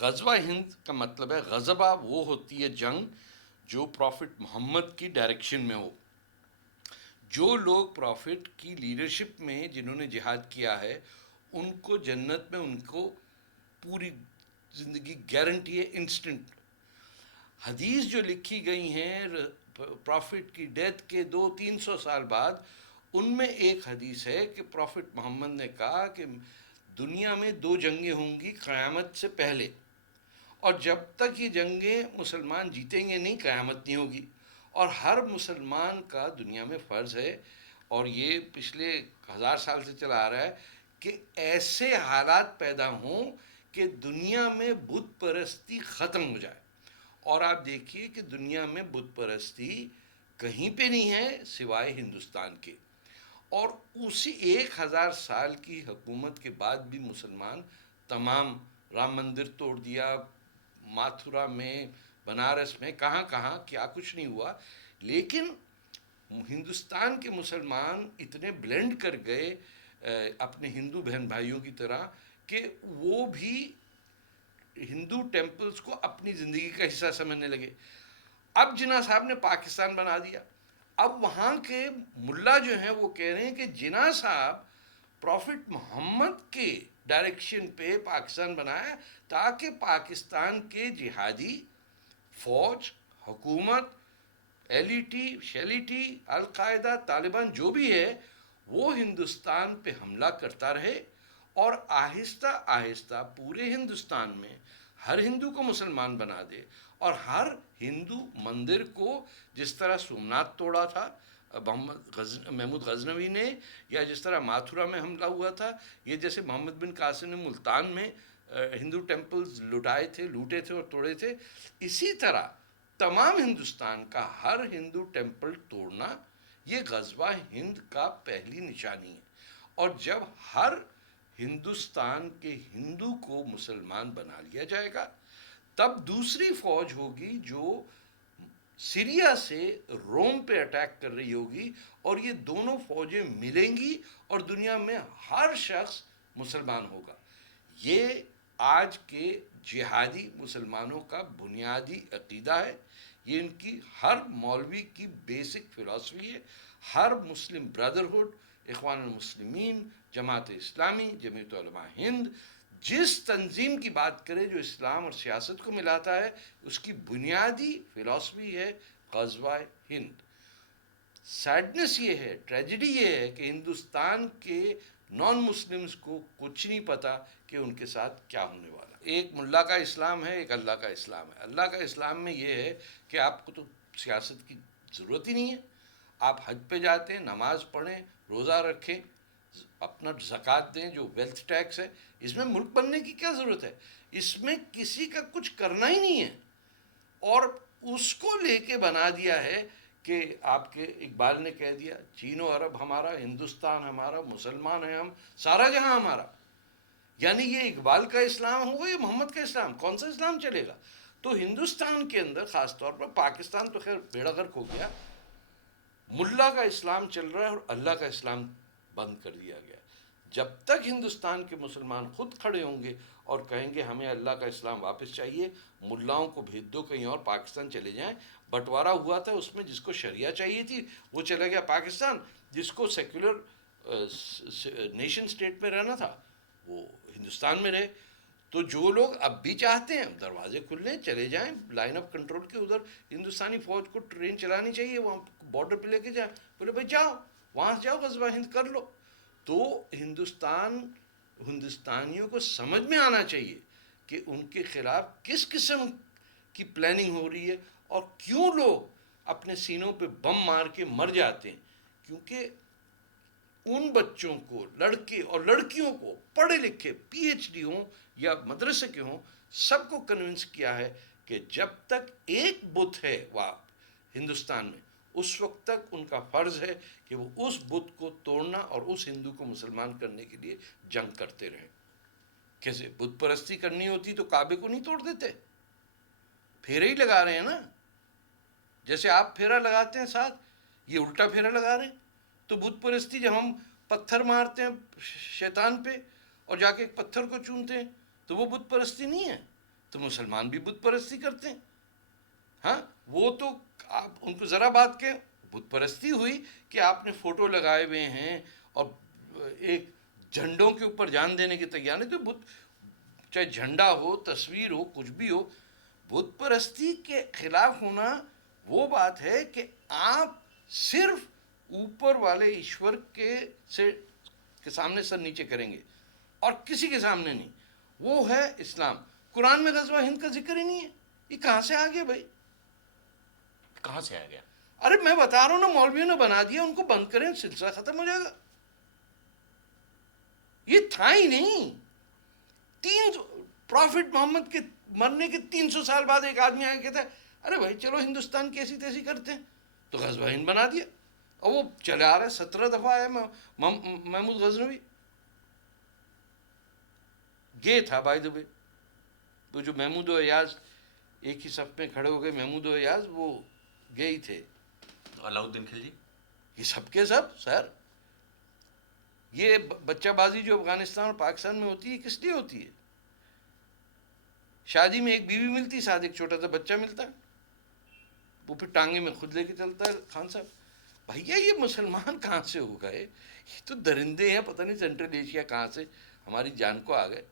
غزوہ ہند کا مطلب ہے، غزبہ وہ ہوتی ہے جنگ جو پروفٹ محمد کی ڈائریکشن میں ہو. جو لوگ پروفٹ کی لیڈرشپ میں جنہوں نے جہاد کیا ہے ان کو جنت میں ان کو پوری زندگی گارنٹی ہے، انسٹنٹ. حدیث جو لکھی گئی ہیں پروفٹ کی ڈیتھ کے 200-300 سال بعد، ان میں ایک حدیث ہے کہ پروفٹ محمد نے کہا کہ دنیا میں 2 جنگیں ہوں گی قیامت سے پہلے، اور جب تک یہ جنگیں مسلمان جیتیں گے نہیں، قیامت نہیں ہوگی. اور ہر مسلمان کا دنیا میں فرض ہے، اور یہ پچھلے 1000 سال سے چلا آ رہا ہے، کہ ایسے حالات پیدا ہوں کہ دنیا میں بت پرستی ختم ہو جائے. اور آپ دیکھیے کہ دنیا میں بت پرستی کہیں پہ نہیں ہے سوائے ہندوستان کے. اور اسی 1000 سال کی حکومت کے بعد بھی مسلمان تمام رام مندر توڑ دیا، ماتھرا میں، بنارس میں، کہاں کہاں کیا کچھ نہیں ہوا. لیکن ہندوستان کے مسلمان اتنے بلینڈ کر گئے اپنے ہندو بہن بھائیوں کی طرح کہ وہ بھی ہندو ٹیمپلز کو اپنی زندگی کا حصہ سمجھنے لگے. اب جناح صاحب نے پاکستان بنا دیا. اب وہاں کے ملا جو ہیں وہ کہہ رہے ہیں کہ جناح صاحب پروفٹ محمد کے ڈائریکشن پہ پاکستان بنایا تاکہ پاکستان کے جہادی فوج، حکومت، ایل ای ٹی، شیل ای ٹی، القاعدہ، طالبان جو بھی ہے وہ ہندوستان پہ حملہ کرتا رہے، اور آہستہ آہستہ پورے ہندوستان میں ہر ہندو کو مسلمان بنا دے. اور ہر ہندو مندر کو، جس طرح سومناتھ توڑا تھا محمود غزنوی نے، یا جس طرح ماتھرا میں حملہ ہوا تھا، یہ جیسے محمد بن قاسم نے ملتان میں ہندو ٹیمپلز لوٹے تھے اور توڑے تھے، اسی طرح تمام ہندوستان کا ہر ہندو ٹیمپل توڑنا یہ غزوہ ہند کا پہلی نشانی ہے. اور جب ہر ہندوستان کے ہندو کو مسلمان بنا لیا جائے گا، تب دوسری فوج ہوگی جو سیریا سے روم پہ اٹیک کر رہی ہوگی، اور یہ دونوں فوجیں ملیں گی اور دنیا میں ہر شخص مسلمان ہوگا. یہ آج کے جہادی مسلمانوں کا بنیادی عقیدہ ہے، یہ ان کی ہر مولوی کی بیسک فلاسفی ہے. ہر مسلم برادرہڈ، اخوان المسلمین، جماعت اسلامی، جمعیت علماء ہند، جس تنظیم کی بات کرے جو اسلام اور سیاست کو ملاتا ہے، اس کی بنیادی فلاسفی ہے غزوہ ہند. سیڈنس یہ ہے، ٹریجڈی یہ ہے کہ ہندوستان کے نان مسلمز کو کچھ نہیں پتا کہ ان کے ساتھ کیا ہونے والا. ایک ملا کا اسلام ہے، ایک اللہ کا اسلام ہے. اللہ کا اسلام میں یہ ہے کہ آپ کو تو سیاست کی ضرورت ہی نہیں ہے، آپ حج پہ جاتے ہیں، نماز پڑھیں، روزہ رکھیں، اپنا زکوٰۃ دیں جو ویلتھ ٹیکس ہے. اس میں ملک بننے کی کیا ضرورت ہے؟ اس میں کسی کا کچھ کرنا ہی نہیں ہے. اور اس کو لے کے بنا دیا ہے کہ آپ کے اقبال نے کہہ دیا چین و عرب ہمارا، ہندوستان ہمارا، مسلمان ہیں ہم، سارا جہاں ہمارا. یعنی یہ اقبال کا اسلام ہوگا یا محمد کا اسلام؟ کون سا اسلام چلے گا؟ تو ہندوستان کے اندر، خاص طور پر پاکستان تو خیر بیڑا غرق ہو گیا، ملا کا اسلام چل رہا ہے اور اللہ کا اسلام بند کر دیا گیا. جب تک ہندوستان کے مسلمان خود کھڑے ہوں گے اور کہیں گے ہمیں اللہ کا اسلام واپس چاہیے، ملاؤں کو بھیج دو کہیں اور، پاکستان چلے جائیں. بٹوارا ہوا تھا، اس میں جس کو شریعہ چاہیے تھی وہ چلا گیا پاکستان، جس کو سیکولر نیشن سٹیٹ میں رہنا تھا وہ ہندوستان میں رہے. تو جو لوگ اب بھی چاہتے ہیں دروازے کھل لیں، چلے جائیں لائن آف کنٹرول کے ادھر. ہندوستانی فوج کو ٹرین چلانی چاہیے، وہاں بارڈر پہ لے کے جائیں، بولے بھائی جاؤ وہاں سے، جاؤ غزوہ ہند کر لو. تو ہندوستانیوں کو سمجھ میں آنا چاہیے کہ ان کے خلاف کس قسم کی پلاننگ ہو رہی ہے اور کیوں لوگ اپنے سینوں پہ بم مار کے مر جاتے ہیں. کیونکہ ان بچوں کو، لڑکے اور لڑکیوں کو، پڑھے لکھے پی ایچ ڈی ہوں یا مدرسے کے ہوں، سب کو کنونس کیا ہے کہ جب تک ایک بت ہے وہاں ہندوستان میں، اس وقت تک ان کا فرض ہے کہ وہ اس بت کو توڑنا اور اس ہندو کو مسلمان کرنے کے لیے جنگ کرتے رہیں. کیسے بت پرستی کرنی ہوتی تو کعبے کو نہیں توڑ دیتے؟ پھیرے ہی لگا رہے ہیں نا، جیسے آپ پھیرا لگاتے ہیں ساتھ، یہ الٹا پھیرا لگا رہے ہیں. تو بت پرستی جب ہم پتھر مارتے ہیں شیطان پہ اور جا کے ایک پتھر کو چونتے ہیں تو وہ بت پرستی نہیں ہے. تو مسلمان بھی بت پرستی کرتے ہیں. ہاں وہ تو آپ ان کو ذرا بات کہ بت پرستی ہوئی کہ آپ نے فوٹو لگائے ہوئے ہیں اور ایک جھنڈوں کے اوپر جان دینے کی تیار نہیں. تو بت چاہے جھنڈا ہو, تصویر ہو, کچھ بھی ہو, بت پرستی کے خلاف ہونا وہ بات ہے کہ آپ صرف اوپر والے ایشور کے سامنے سر نیچے کریں گے اور کسی کے سامنے نہیں. وہ ہے اسلام. قرآن میں غزوہ ہند کا ذکر ہی نہیں ہے. یہ کہاں سے آ گیا بھائی؟ کہاں سے آ گیا؟ ارے میں بتا رہا ہوں نا, مولویوں نے بنا دیا, ان کو بند کریں, سلسلہ ختم ہو جائے گا. یہ تھا ہی نہیں. پروفٹ محمد کے مرنے کے 300 سال بعد ایک آدمی آیا کہتا ہے ارے بھائی چلو ہندوستان کی ایسی تیسی کرتے ہیں, تو غزوہ ہند بنا دیا. اور وہ چلے آ رہا ہے, 17 دفعہ آیا محمود غزنوی. یہ تھا بائی دا وے وہ جو محمود و ایاز ایک ہی صف میں کھڑے ہو گئے, محمود و ایاز وہ گئے ہی تھے. علاؤالدین خلجی یہ سب کے سب سر, یہ بچہ بازی جو افغانستان اور پاکستان میں ہوتی ہے کس لیے ہوتی ہے؟ شادی میں ایک بیوی ملتی, ساتھ ایک چھوٹا سا بچہ ملتا ہے, وہ پھر ٹانگے میں خود لے کے چلتا ہے. خان صاحب بھیا یہ مسلمان کہاں سے ہو گئے؟ یہ تو درندے ہیں, پتہ نہیں سینٹرل ایشیا کہاں سے ہماری جان کو آ گئے.